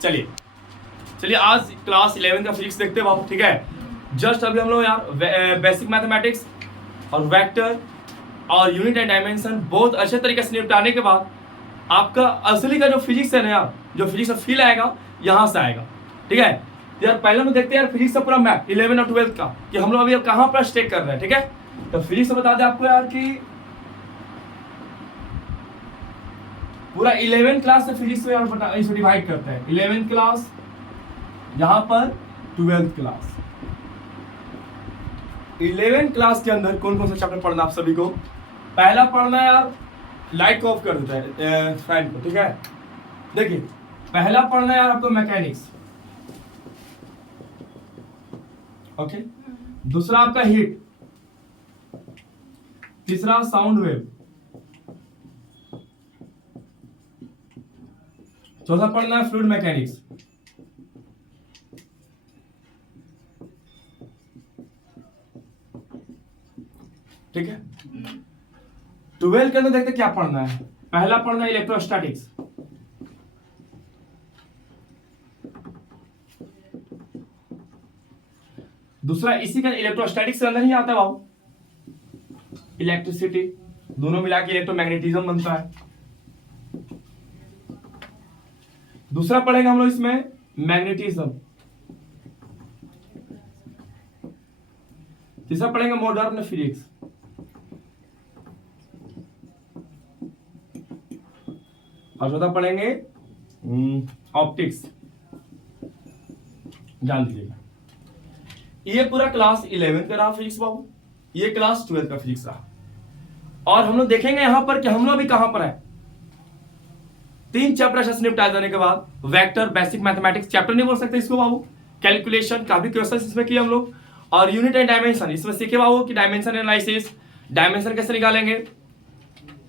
चलिए चलिए आज क्लास 11 का फिजिक्स देखते हैं बाबू, ठीक है। जस्ट अभी हम लोग यार बेसिक मैथमेटिक्स और वेक्टर और यूनिट एंड डायमेंशन बहुत अच्छे तरीके से निपटाने के बाद आपका असली का जो फिजिक्स है ना यार, जो फिजिक्स का फील आएगा यहाँ से आएगा, ठीक है। यार पहले हम देखते हैं यार फिजिक्स का पूरा मैप 11 और 12 का, कि हम लोग अभी कहाँ पर स्टेक कर रहे हैं, ठीक है। तो फिजिक्स बता दें आपको यार कि पूरा 11 क्लास से फिजिक्स में यार इसको डिवाइड करते हैं। 11th क्लास यहां पर 12th क्लास। 11 क्लास के अंदर कौन कौन सा चैप्टर पढ़ना आप सभी को? पहला पढ़ना है यार, लाइट को ऑफ कर देता है फैन को, ठीक है। देखिए पहला पढ़ना है यार आपको मैकेनिक्स, ओके। दूसरा आपका हीट, तीसरा साउंड वेव, चौथा पढ़ना है फ्लूइड मैकेनिक्स, ठीक है। 12 के अंदर देखते क्या पढ़ना है। पहला पढ़ना है इलेक्ट्रोस्टैटिक्स, दूसरा इसी का इलेक्ट्रोस्टैटिक्स के अंदर ही आता है बाबू इलेक्ट्रिसिटी, दोनों मिला के इलेक्ट्रोमैग्नेटिज्म बनता है। दूसरा पढ़ेगा हम लोग इसमें मैग्नेटिज्म, तीसरा पढ़ेंगे मॉडर्न फिजिक्स, और चौथा पढ़ेंगे ऑप्टिक्स। जान लीजिएगा ये पूरा क्लास 11 का रहा फिजिक्स बाबू, ये क्लास 12 का फिजिक्स रहा। और हम लोग देखेंगे यहां पर कि हम लोग अभी कहां पर है। 3 चैप्टर अच्छे से निपटा देने के बाद वेक्टर, बेसिक मैथमेटिक्स चैप्टर नहीं बोल सकते इसको बाबू, कैलकुलेशन का भी क्वेश्चन इसमें किए हम लोग, और यूनिट एंड डायमेंशन इसमें सीखे बाबू कि डायमेंशन एनालिसिस, डायमेंशन कैसे निकालेंगे,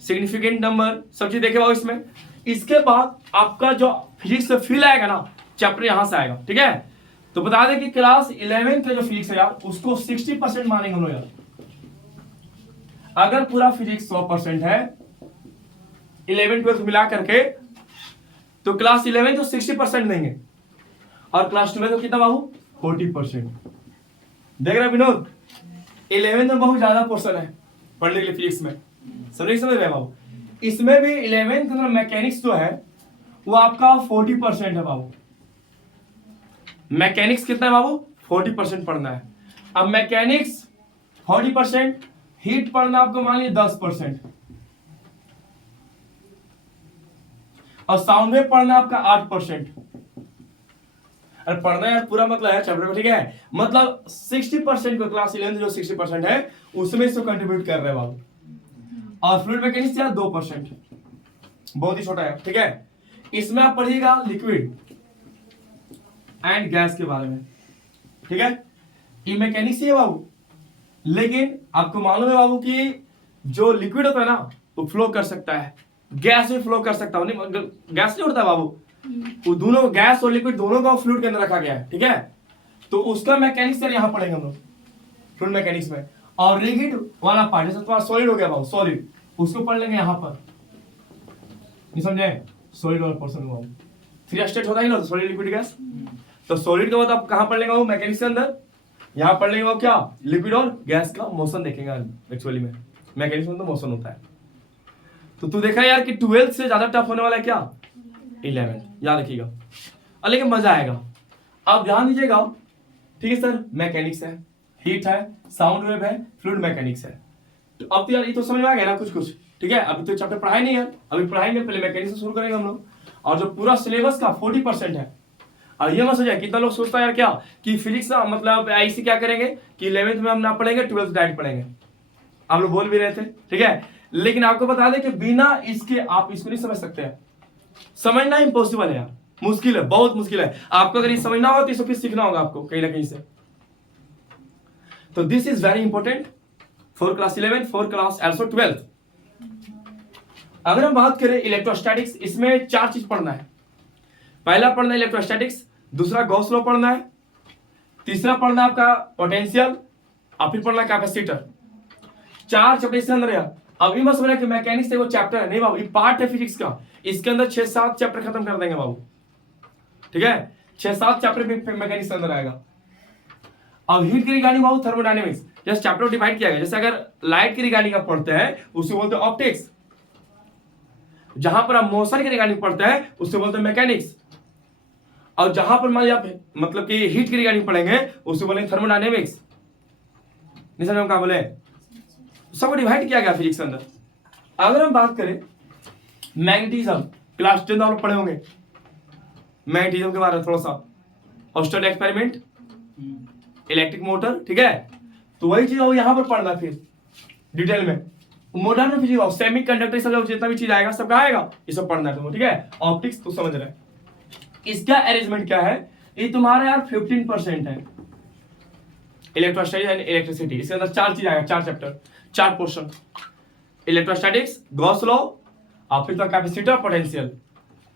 सिग्निफिकेंट नंबर, सब चीज देखे बाबू इसमें। इसके बाद आपका जो फिजिक्स से फील आएगा ना चैप्टर यहां से आएगा, ठीक है। तो बता दें कि क्लास 11 का जो फिजिक्स है यार उसको 60% मानेंगे हम लोग यार। अगर पूरा फिजिक्स 100% है 11 12 मिला करके, तो क्लास 11 को 60% देंगे, और क्लास 12 को कितना बाबू 40%। देख रहे विनोद, 11 में बहुत ज्यादा पोर्शन है पढ़ने के लिए फिजिक्स में, समझ रहे बाबू। इसमें भी 11 के अंदर मैकेनिक्स जो है वो आपका 40% है बाबू। मैकेनिक्स कितना है बाबू 40% पढ़ना है। अब मैकेनिक्स 40%, हीट पढ़ना आपको मान लीजिए 10%, और साउंड वेव पढ़ना आपका 8%। अरे पढ़ना यार पूरा मतलब है चैप्टर को, ठीक है। मतलब 60% को क्लास 11 जो 60% है उसमें इसको कंट्रीब्यूट कर रहे हैं बाबू। और फ्लूइड मैकेनिक्स यार 2%, बहुत ही छोटा है, ठीक है। इसमें आप पढ़िएगा लिक्विड एंड गैस के बारे में, ठीक है। ये मैकेनिक्स ही है बाबू, लेकिन आपको मालूम है बाबू कि जो लिक्विड होता है ना वो फ्लो कर सकता है, गैस भी फ्लो कर सकता है, नहीं गैस नहीं उड़ता बाबू, वो दोनों गैस और लिक्विड दोनों का फ्लूइड के अंदर रखा गया है, ठीक है। तो उसका मैकेनिक्स यार यहाँ पढ़ेंगे हम लोग फ्लूइड मैकेनिक्स में। और रिगिड वाला पार्ट जैसे तुम्हारा सॉलिड हो गया बाबू, सॉलिड उसको पढ़ लेंगे यहाँ पर, नहीं समझे, सॉलिड वाला पोर्शन बाबू 3 स्टेट होता है ना, सॉलिड लिक्विड गैस। तो सॉलिड के बाद आप कहां पढ़ लेंगे वो मैकेनिक्स के अंदर, यहां पढ़ लेंगे वो क्या लिक्विड और गैस का मोशन देखेंगे एक्चुअली में, मैकेनिक्स में तो मोशन होता है। तो तू देखा यार कि 12th से ज्यादा टफ होने वाला है क्या 11th, याद रखिएगा, और लेकिन मजा आएगा। आप ध्यान दीजिएगा, ठीक है सर। मैकेनिक्स है, हीट है, साउंड वेव है, फ्लूइड मैकेनिक्स है। तो अब तो यार ये तो समझ में आ गया ना कुछ कुछ, ठीक है। अभी तो चैप्टर पढ़ाई नहीं है, अभी पढ़ाएंगे, पहले मैकेनिक्स से शुरू करेंगे हम लोग। और जो पूरा सिलेबस का 40% है। और ये मत सोचिए कितना लोग सोचता है यार क्या कि फिजिक्स का मतलब ऐसे क्या करेंगे कि 11th में हम ना पढ़ेंगे 12th डायरेक्ट पढ़ेंगे, आप लोग बोल भी रहे थे, ठीक है। लेकिन आपको बता दें कि बिना इसके आप इसको नहीं समझ सकते हैं। समझना इम्पॉसिबल है यार, मुश्किल है, बहुत मुश्किल है। आपको अगर ये समझना हो तो इसको फिर सीखना होगा आपको कहीं ना कहीं से। तो this is very important for class 11, for class also 12th। अगर हम बात करें इलेक्ट्रोस्टैटिक्स, इसमें 4 चीज पढ़ना है। पहला पढ़ना है इलेक्ट्रोस्टैटिक्स, दूसरा गॉस लॉ पढ़ना है, तीसरा पढ़ना आपका पोटेंशियल, और फिर पढ़ना कैपेसिटर। 4 चैप्टर इसके अंदर है। अभी मत समझना कि मैकेनिक्स वो चैप्टर है, नहीं बाबू, ये पार्ट है फिजिक्स का। इसके अंदर 6-7 चैप्टर खत्म कर देंगे बाबू, ठीक है, 6-7 चैप्टर में मैकेनिक्स के अंदर आएगा। अब हीट की रिगार्डिंग बहुत थर्मोडायनेमिक्स, जैसे चैप्टर डिवाइड किया गया। जैसे अगर लाइट की रिगार्डिंग आप पढ़ते हैं उसे बोलते हैं ऑप्टिक्स, जहां पर आप मोशन की रिगार्डिंग पढ़ते हैं उसे बोलते हैं मैकेनिक्स, और जहां पर मान लिया आप मतलब कि हीट की रिगार्डिंग पढ़ेंगे उसे बोलेंगे थर्मोडायनेमिक्स। नहीं समझ में क्या बोले, सबको डिवाइड किया गया फिजिक्स के अंदर। अगर हम बात करें मैग्नेटिज्म, क्लास 10 आप पढ़े होंगे मैग्नेटिज्म के बारे में थोड़ा सा, ऑस्टर्ड एक्सपेरिमेंट, इलेक्ट्रिक मोटर, ठीक है, तो वही चीज वो यहां पर पढ़ना फिर डिटेल में। मॉडर्न फिजिक्स, सेमी कंडक्टर, सब जितना भी चीज आएगा सबका आएगा, ये सब पढ़ना है तुमको, ठीक है। ऑप्टिक्स तो समझ रहे हैं। इसका अरेंजमेंट क्या है, ये तुम्हारा यार 15% है, इलेक्ट्रोस्टैटिक्स एंड इलेक्ट्रिसिटी। इसके अंदर 4 चीज आएगा, 4 chapter, 4 portion, electrostatics, Gauss law, और फिर तो कैपेसिटर, पोटेंशियल।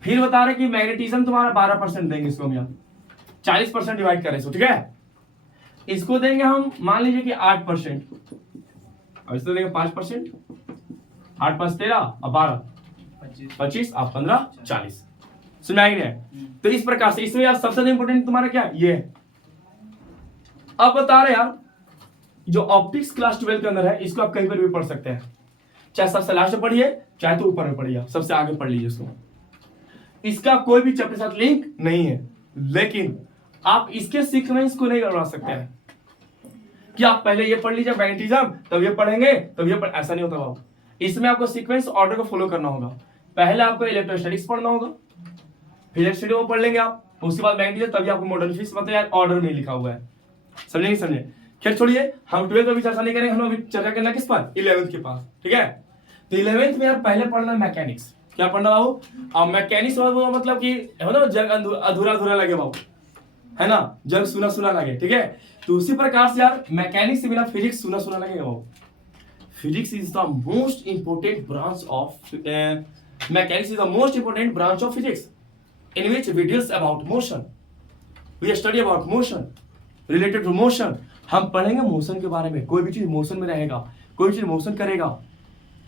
फिर बता रहे कि मैग्नेटिज्म तुम्हारा 12% देंगे, इसको हम यहाँ 40% डिवाइड करें इसको, ठीक है। इसको देंगे हम मान लीजिए कि 8%, और इसको देंगे 5%, 8 5 13 और 12 25 और 15 40। समझ में आएगी? तो इस प्रकार से इसमें यार सबसे इंपोर्टेंट तुम्हारा क्या ये है। अब बता रहे यार जो ऑप्टिक्स क्लास 12 के अंदर है, इसको आप कहीं पर भी पढ़ सकते हैं, चाहे सबसे लास्ट में पढ़िए चाहे तो ऊपर में पढ़िए, सबसे आगे पढ़ लीजिए इसको। इसका कोई भी चैप्टर साथ लिंक नहीं है, लेकिन आप इसके सीक्वेंस को नहीं गड़बड़ा सकते हैं कि आप पहले ये पढ़ लीजिए मैग्नेटिज्म, तब ये पढ़ेंगे, तब ये ऐसा नहीं होता बाबू। इसमें आपको सीक्वेंस ऑर्डर को फॉलो करना होगा। पहले आपको इलेक्ट्रोस्टैटिक्स पढ़ना होगा, फिर इलेक्ट्रिसिटी वो पढ़ लेंगे आप, उसके बाद मैग्नेटिज्म, तभी आपको मॉडर्न फिजिक्स, मतलब यार ऑर्डर में लिखा हुआ है। समझे नहीं समझे? खैर छोड़िए, हम 12th में भी चर्चा नहीं करेंगे, हम अभी चर्चा करना किस पर, 11th के पास, ठीक है। तो 11th में यार पहले पढ़ना मैकेनिक्स। क्या पढ़ना बाबू? अब मैकेनिक्स मतलब कि जग अधूरा अधूरा लगे बाबू, है ना, जग सुना सुना लगे, ठीक है। तो उसी प्रकार से यार मैकेनिक्स से बिना फिजिक्स सुना सुना लगेगा बाबू। Physics is the most important branch of mechanics is the most important branch of physics in which we deals about motion, we study about motion, related to motion। हम पढ़ेंगे मोशन के बारे में, कोई भी चीज मोशन में रहेगा, कोई भी चीज मोशन करेगा,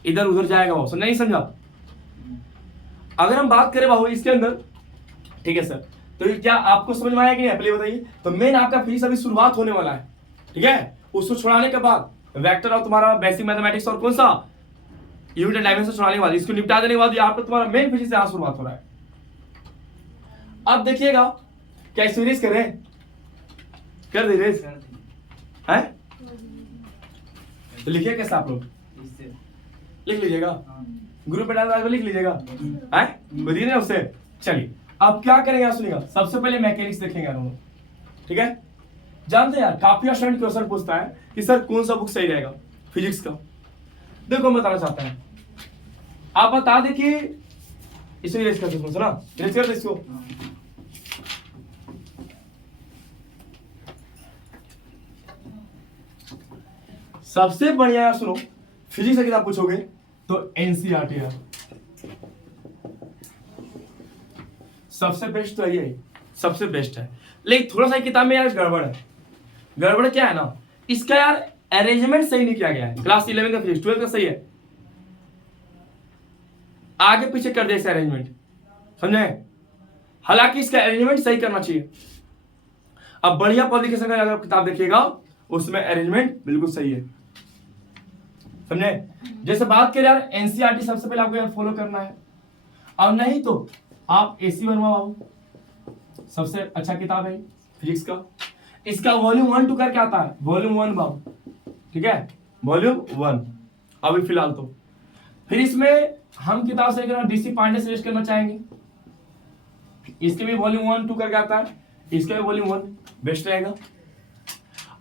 इधर उधर जाएगा बाबू। नहीं समझा? अगर हम बात करें बाबू इसके अंदर, ठीक है सर, तो क्या आपको समझ में आया कि नहीं, पहले बताइए। तो मेन आपका फिजिक्स अभी शुरुआत होने वाला है, ठीक है। उसको छुड़ाने के बाद वेक्टर और तुम्हारा बेसिक मैथमेटिक्स और कौन सा यूनिट एंड डायमेंशन छुड़ाने के बाद, इसको निपटा देने के बाद यहाँ पर तुम्हारा मेन फिजिक्स यहाँ शुरुआत हो रहा है। अब देखिएगा क्या इसमें रेस करें, कर दे रेस है, तो लिखिए कैसे आप लोग लिख लीजिएगा, ग्रुप पे डाल लिख लीजिएगा, है बताइए ना उससे। चलिए अब क्या करेंगे आप सुनिएगा, सबसे पहले मैकेनिक्स देखेंगे हम, ठीक है। जानते हैं यार काफी स्टूडेंट क्वेश्चन पूछता है कि सर कौन सा बुक सही रहेगा फिजिक्स का। देखो मैं बताना चाहता है, आप बता दे कि इसे रेस कर दो, सुना रेस कर दो इसको। सबसे बढ़िया यार सुनो, फिजिक्स की किताब पूछोगे तो एनसीईआरटी है, सबसे बेस्ट तो ये सबसे बेस्ट है। लेकिन थोड़ा सा किताब में यार गड़बड़ है। गड़बड़ क्या है ना, इसका यार अरेंजमेंट सही नहीं किया गया है। क्लास 11 का फिजिक्स, 12 का सही है, आगे पीछे कर दे इसे अरेंजमेंट, समझे। हालांकि इसका अरेंजमेंट सही करना चाहिए। अब बढ़िया पब्लिकेशन का अगर किताब देखिएगा उसमें अरेंजमेंट बिल्कुल सही है, समझे। जैसे बात करें यार एनसीईआरटी सबसे पहले आपको यार फॉलो करना है, और नहीं तो आप एसी बनवा बाबू, सबसे अच्छा किताब है फिजिक्स का। इसका वॉल्यूम 1 2 करके आता है, वॉल्यूम 1 बाबू, ठीक है, वॉल्यूम 1 अभी फिलहाल तो। फिर इसमें हम किताब से डीसी पांडे सजेस्ट करना चाहेंगे, इसके भी वॉल्यूम 1 2 करके आता है, इसका भी वॉल्यूम 1 बेस्ट रहेगा।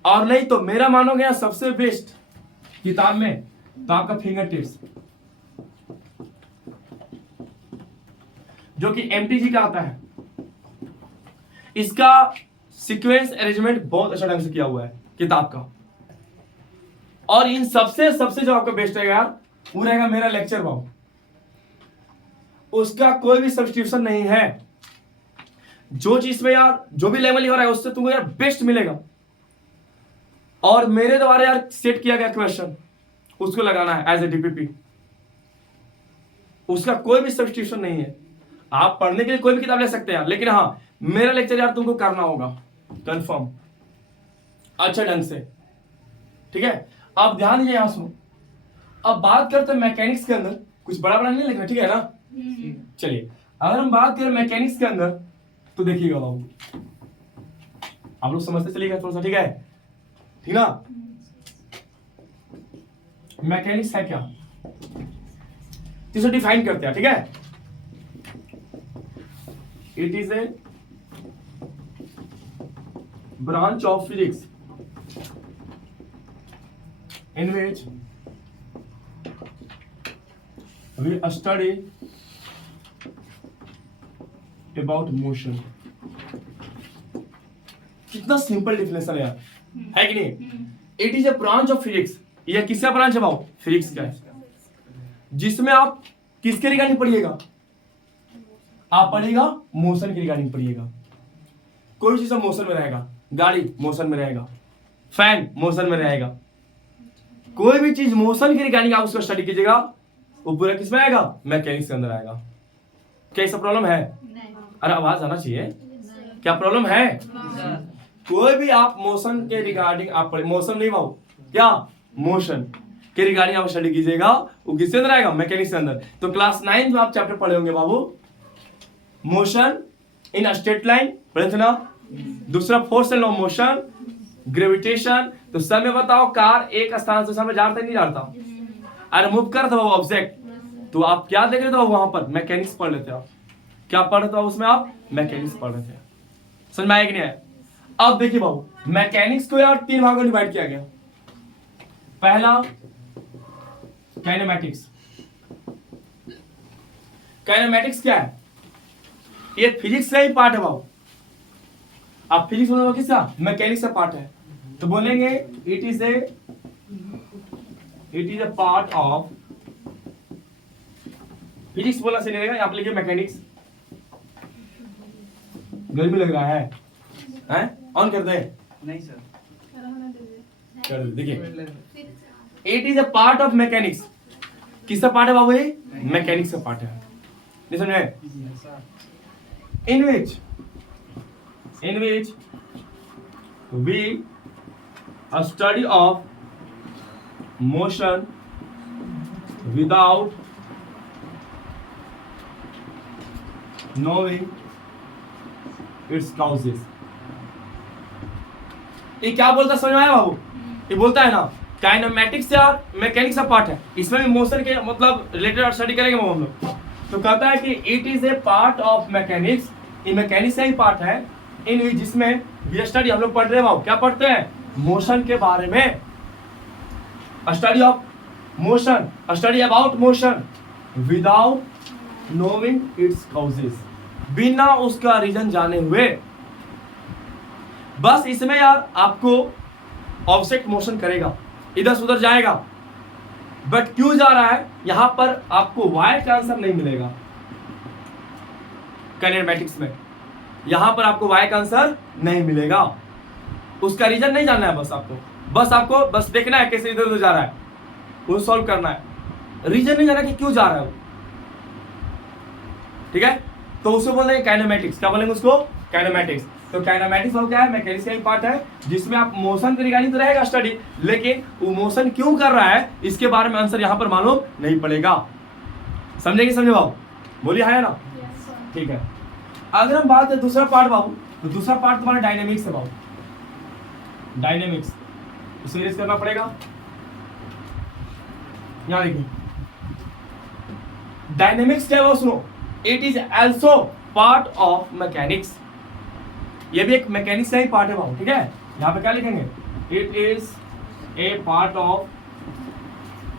और नहीं तो मेरा मानोगे यार सबसे बेस्ट किताब में तो आपका फिंगर टिप्स, जो कि एमटीजी का आता है। इसका सीक्वेंस अरेंजमेंट बहुत अच्छा ढंग से किया हुआ है किताब का। और इन सबसे जो आपका बेस्ट रहेगा यार वो रहेगा मेरा लेक्चर बाबू, उसका कोई भी सब्स्टिट्यूशन नहीं है। जो चीज में यार जो भी लेवल हो रहा है उससे तुमको यार बेस्ट मिलेगा। और मेरे द्वारा यार सेट किया गया क्वेश्चन उसको लगाना है एज ए डीपीपी, उसका कोई भी सब्स्टिट्यूशन नहीं है। आप पढ़ने के लिए कोई भी किताब ले सकते हैं यार, लेकिन हाँ मेरा लेक्चर यार तुमको करना होगा कंफर्म अच्छा ढंग से, ठीक है। अब ध्यान दीजिए यहाँ सुनो। अब बात करते हैं मैकेनिक्स के अंदर, कुछ बड़ा बड़ा नहीं लिखना, ठीक है ना। चलिए अगर हम बात करें मैकेनिक्स के अंदर तो देखिएगा बाबू, आप लोग समझते चलिएगा थोड़ा सा, ठीक है, ठीक ना। मैकेनिक्स है क्या, इसे डिफाइन करते हैं, ठीक है। It is a branch of physics in which we study about motion। कितना सिंपल डिफिनेशन है यार, है कि नहीं। It is a branch of physics, यह किसका ब्रांच है भाव, फिजिक्स का है, जिसमें आप किसके रिगार्डिंग पढ़िएगा, आप पढ़िएगा मोशन के रिगार्डिंग पढ़िएगा। कोई चीज मोशन में रहेगा, गाड़ी मोशन में रहेगा, फैन मोशन में रहेगा, कोई भी चीज मोशन के रिगार्डिंग आप उसको स्टडी कीजिएगा, वो पूरा किस में आएगा, मैकेनिक्स के अंदर आएगा। क्या ऐसा प्रॉब्लम है? नहीं। अरे आवाज आना चाहिए। नहीं। क्या प्रॉब्लम है? नहीं। कोई भी आप मोशन के रिगार्डिंग आप मोशन नहीं भाव, क्या मोशन के रिगार्डिंग आप स्टडी कीजिएगा, वो किसके अंदर आएगा, मैकेनिक्स के अंदर। तो क्लास 9 में आप चैप्टर पढ़े होंगे बाबू, मोशन इन स्ट्रेट लाइन, पढ़े थे ना। दूसरा force and law of motion, gravitation. तो समय बताओ, कार एक स्थान से समय जाता नहीं जाता, अरे मूव कर था वो ऑब्जेक्ट, तो आप क्या देख रहे थे वहां पर, मैकेनिक्स पढ़ लेते आप। क्या पढ़ रहे थे उसमें आप, मैकेनिक्स पढ़ रहे थे। समझ में आया कि नहीं आया? अब देखिए बाबू, मैकेनिक्स को यार 3 भागों में डिवाइड किया गया। पहला काइनेमैटिक्स। काइनेमैटिक्स क्या है, ये फिजिक्स का ही पार्ट है बाबू। आप फिजिक्स बोलोगे किसका, मैकेनिक्स का पार्ट है, तो बोलेंगे it is a part of physics. बोला सही रहेगा, यहाँ पे लिखिए मैकेनिक्स। गर्मी लग रहा है, ऑन कर दे। नहीं सर, कर दे। देखिए it is a part of mechanics. किसका पार्ट है बाबू, ये मैकेनिक्स का पार्ट है। नहीं समझे? इन विच we a study of motion without knowing its causes। ये क्या बोलता है, समझ में आया बाबू? ये बोलता है ना काइनेमैटिक्स यार मैकेनिक्स का पार्ट है, इसमें भी मोशन के मतलब रिलेटेड स्टडी करेंगे हम लोग। तो कहता है कि it is a part of mechanics, ये मैकेनिक्स का ही पार्ट है, इन जिसमें ये स्टडी हम लोग पढ़ रहे हैं, क्या पढ़ते हैं, मोशन के बारे में, study of motion, study about motion without knowing it's causes, बिना उसका रीजन जाने हुए। बस इसमें यार आपको ऑब्जेक्ट मोशन करेगा, इधर से उधर जाएगा, बट क्यों जा रहा है यहां पर आपको वाई का आंसर नहीं मिलेगा। काइनेमैटिक्स में यहां पर आपको वाई का आंसर नहीं मिलेगा, उसका रीजन नहीं जानना है, बस आपको देखना है कैसे इधर उधर जा रहा है, वो सॉल्व करना है, रीजन नहीं जाना कि क्यों जा रहा है वो, ठीक है। तो उसको बोलेंगे काइनेमैटिक्स। क्या बोलेंगे उसको, काइनेमैटिक्स। तो काइनेमैटिक्स वो क्या है, मैकेनिक्स का ही पार्ट है, जिसमें आप मोशन के रिगार्डिंग तो रहेगा स्टडी, लेकिन वो मोशन क्यों कर रहा है इसके बारे में आंसर यहां पर मालूम नहीं पड़ेगा। समझेंगे, समझे बाबू? बोलिए हाँ या ना? ठीक है। अगर हम बात करें दूसरा पार्ट बाबू, तो दूसरा पार्ट तुम्हारा डायनेमिक्स है बाबू। डायनेमिक्स इसे यूज करना पड़ेगा, यहां देखिए डायनेमिक्स क्या है वो सुनो। It is also part of mechanics, ये भी एक मैकेनिक्स का ही पार्ट है बाबू, ठीक है। यहां पे क्या लिखेंगे, it is a part of